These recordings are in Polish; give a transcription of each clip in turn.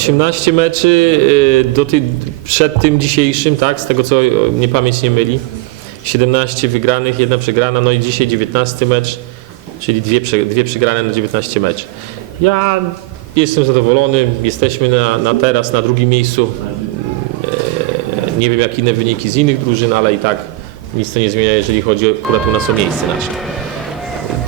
18 meczy y, do ty, przed tym dzisiejszym, tak, z tego co y, mnie pamięć nie myli. 17 wygranych, jedna przegrana, no i dzisiaj 19 mecz, czyli dwie, dwie przegrane na 19 mecz. Ja jestem zadowolony, jesteśmy na, na teraz na drugim miejscu. E, Nie wiem jak inne wyniki z innych drużyn, ale i tak nic to nie zmienia, jeżeli chodzi akurat u nas o miejsce nasze.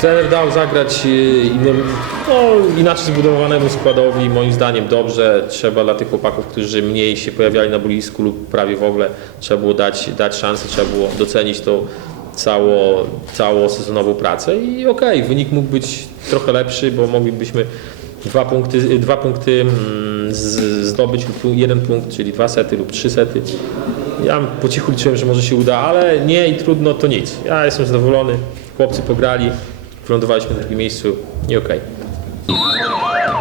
Trener dał zagrać y, innym, no, inaczej zbudowanemu składowi, moim zdaniem dobrze. Trzeba dla tych chłopaków, którzy mniej się pojawiali na boisku lub prawie w ogóle, trzeba było dać, dać szansę, trzeba było docenić tą cało, całą sezonową pracę i okej, wynik mógł być trochę lepszy, bo moglibyśmy dwa punkty, dwa punkty mm, zdobyć lub jeden punkt, czyli dwa sety lub trzy sety. Ja po cichu liczyłem, że może się uda, ale nie i trudno to nic. Ja jestem zadowolony, chłopcy pograli, wylądowaliśmy na drugim miejscu i okej.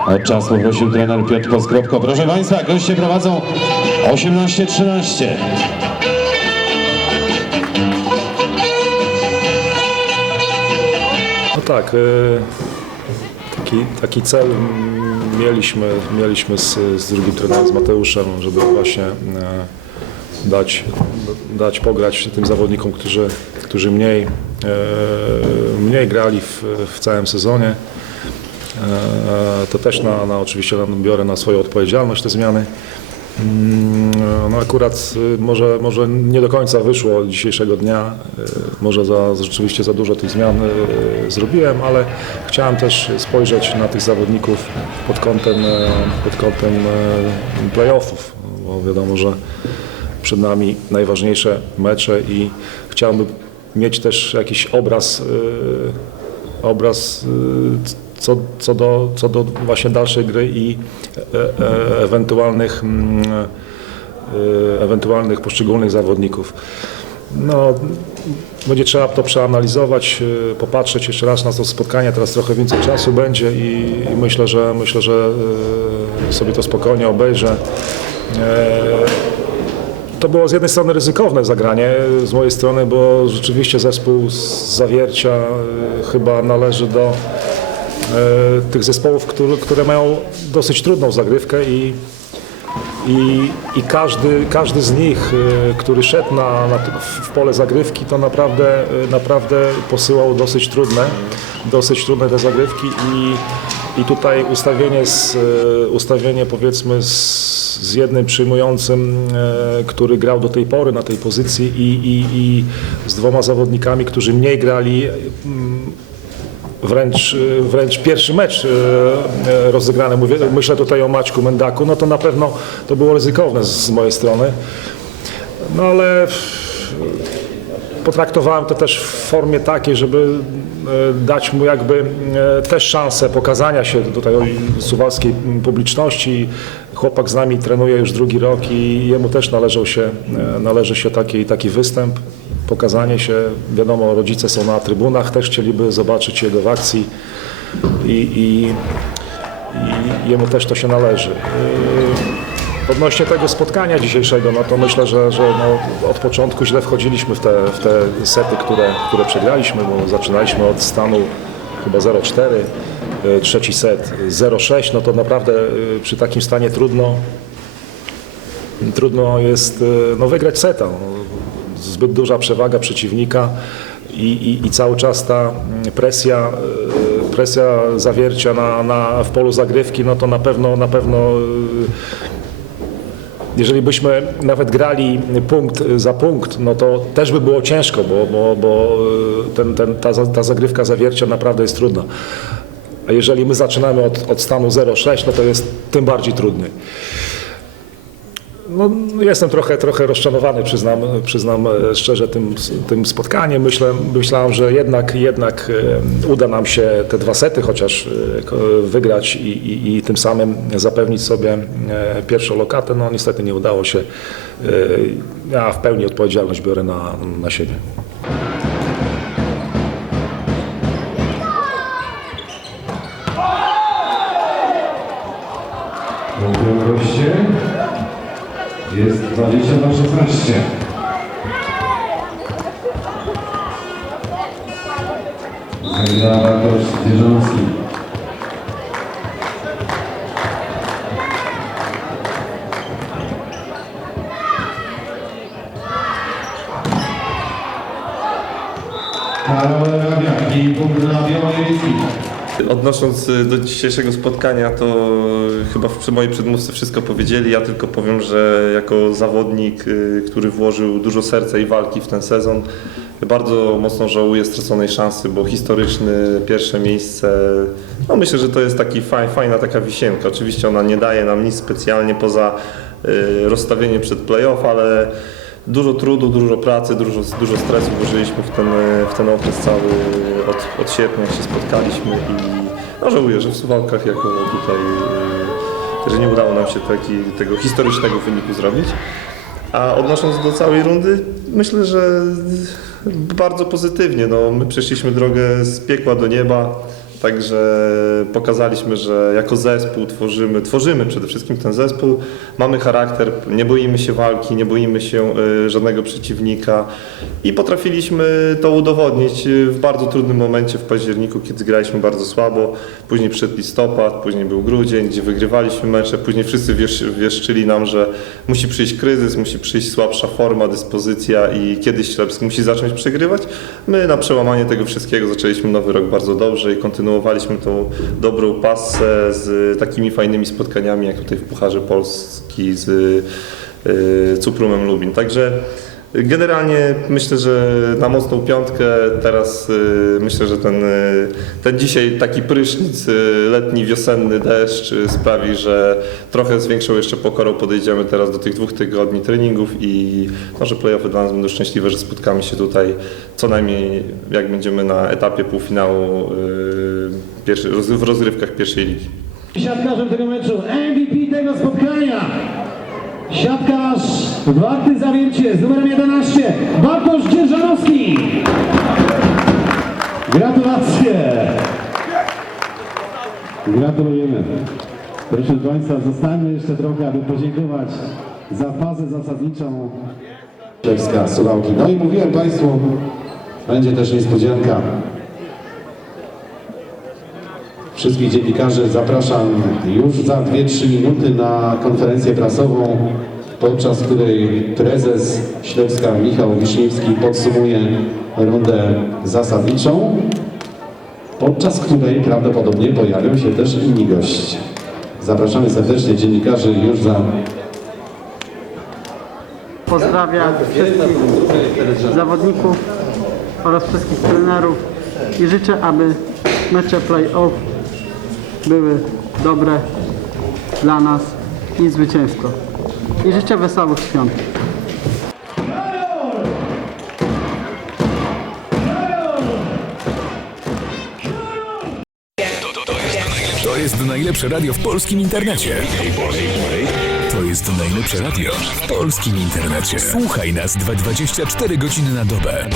O czas poprosił trener Piotr Poskropko. Proszę Państwa, goście prowadzą 18-13. No tak, e, taki, taki cel mieliśmy, mieliśmy z, z drugim trenerem, z Mateuszem, żeby właśnie e, dać, dać pograć tym zawodnikom, którzy, którzy mniej, mniej grali w, w całym sezonie. E, To też na, na, oczywiście biorę na swoją odpowiedzialność te zmiany. Mm, No akurat y, może, może nie do końca wyszło dzisiejszego dnia, y, może za, rzeczywiście za dużo tych zmian y, zrobiłem, ale chciałem też spojrzeć na tych zawodników pod kątem, e, pod kątem e, playoffów, bo wiadomo, że przed nami najważniejsze mecze i chciałbym mieć też jakiś obraz, y, obraz y, co, co, do, co do właśnie dalszej gry i e, e, ewentualnych, mm, e, ewentualnych poszczególnych zawodników. No, będzie trzeba to przeanalizować, e, popatrzeć jeszcze raz na to spotkanie. Teraz trochę więcej czasu będzie i, i myślę, że myślę, że e, sobie to spokojnie obejrzę. To było z jednej strony ryzykowne zagranie z mojej strony, bo rzeczywiście zespół z Zawiercia e, chyba należy do e, tych zespołów, które, które mają dosyć trudną zagrywkę i, i, i każdy, każdy z nich, e, który szedł na, na, w pole zagrywki, to naprawdę, naprawdę posyłał dosyć trudne, dosyć trudne te zagrywki i, i tutaj ustawienie, z, e, ustawienie powiedzmy z, z jednym przyjmującym, e, który grał do tej pory na tej pozycji i, i, i z dwoma zawodnikami, którzy mniej grali, mm, wręcz, e, wręcz pierwszy mecz rozegrany, mówię, myślę tutaj o Maćku Mendaku, no to na pewno to było ryzykowne z, mojej strony. No ale potraktowałem to też w formie takiej, żeby dać mu jakby e, też szansę pokazania się tutaj suwalskiej publiczności. Chłopak z nami trenuje już drugi rok i jemu też należał się, e, należy się taki, taki występ, pokazanie się. Wiadomo, rodzice są na trybunach, też chcieliby zobaczyć jego w akcji i, i, i jemu też to się należy. Odnośnie tego spotkania dzisiejszego, no to myślę, że, że no od początku źle wchodziliśmy w te, w te sety, które, które przegraliśmy, bo zaczynaliśmy od stanu chyba 0-4, y, trzeci set 0-6, no to naprawdę y, przy takim stanie trudno, trudno jest y, no, wygrać seta. No, Zbyt duża przewaga przeciwnika i, i, i cały czas ta mm, presja, presja zawiercia na, na, w polu zagrywki, no to na pewno, na pewno jeżeli byśmy nawet grali punkt za punkt, no to też by było ciężko, bo, bo, bo ten, ten, ta, ta zagrywka zawiercia naprawdę jest trudna. A jeżeli my zaczynamy od, od stanu 0,6, no to jest tym bardziej trudny. No, jestem trochę, trochę rozczarowany, przyznam, przyznam e, szczerze, tym, tym spotkaniem. Myślę, myślałem, że jednak, jednak e, uda nam się te dwa sety chociaż e, wygrać i, i, i tym samym zapewnić sobie pierwszą lokatę. No niestety nie udało się. Ja w pełni odpowiedzialność biorę na, na siebie. Jest 20 na 16. Zagra Bartosz Dzierżonowski. Karol Rabiak i Burna Białowiecki. Odnosząc y, do dzisiejszego spotkania, to chyba mojej przedmówcy wszystko powiedzieli. Ja tylko powiem, że jako zawodnik, y, który włożył dużo serca i walki w ten sezon, bardzo mocno żałuję straconej szansy, bo historyczny pierwsze miejsce, no myślę, że to jest taki faj, fajna taka wisienka. Oczywiście ona nie daje nam nic specjalnie poza y, rozstawieniem przed playoff, ale dużo trudu, dużo pracy, dużo, dużo stresu włożyliśmy w ten, w ten okres cały od, od sierpnia, jak się spotkaliśmy i no, żałuję, że w Suwałkach jako tutaj, y, że nie udało nam się taki, tego historycznego wyniku zrobić. A odnosząc do całej rundy, myślę, że bardzo pozytywnie. No, my przeszliśmy drogę z piekła do nieba, także pokazaliśmy, że jako zespół tworzymy, tworzymy przede wszystkim ten zespół, mamy charakter, nie boimy się walki, nie boimy się y, żadnego przeciwnika. I potrafiliśmy to udowodnić y, w bardzo trudnym momencie w październiku, kiedy graliśmy bardzo słabo. Później przyszedł listopad, później był grudzień, gdzie wygrywaliśmy mecze, później wszyscy wiesz, wieszczyli nam, że musi przyjść kryzys, musi przyjść słabsza forma, dyspozycja i kiedyś Ślepsk musi zacząć przegrywać. My na przełamanie tego wszystkiego zaczęliśmy nowy rok bardzo dobrze i kontynuowaliśmy tą dobrą pasę z takimi fajnymi spotkaniami, jak tutaj w Pucharze Polski z y, Cuprumem Lubin. Także Generalnie myślę, że na mocną piątkę teraz y, myślę, że ten, y, ten dzisiaj taki prysznic, y, letni, wiosenny deszcz sprawi, że trochę z większą jeszcze pokorą podejdziemy teraz do tych dwóch tygodni treningów i może playoffy dla nas będą szczęśliwe, że spotkamy się tutaj co najmniej jak będziemy na etapie półfinału w rozgrywkach pierwszej ligi. Siatkarzem tego meczu, MVP tego spotkania. Siatkarz warty zawiercie z numerem 11, Bartosz Dzierżanowski. Gratulacje. Gratulujemy. Proszę Państwa, zostańmy jeszcze trochę, aby podziękować za fazę zasadniczą Ślepska, Suwałki. No i mówiłem Państwu, będzie też niespodzianka. Wszystkich dziennikarzy zapraszam już za 2-3 minuty na konferencję prasową, podczas której prezes Ślepska Michał Wiśniewski podsumuje rundę zasadniczą, podczas której prawdopodobnie pojawią się też inni goście. Zapraszamy serdecznie dziennikarzy już za Pozdrawiam wszystkich zawodników oraz wszystkich trenerów i życzę, aby mecze play-off były dobre dla nas i zwycięsko. I życzę wesołych świąt. To jest najlepsze radio w polskim internecie. To jest najlepsze radio w polskim internecie. Słuchaj nas 224 godziny na dobę.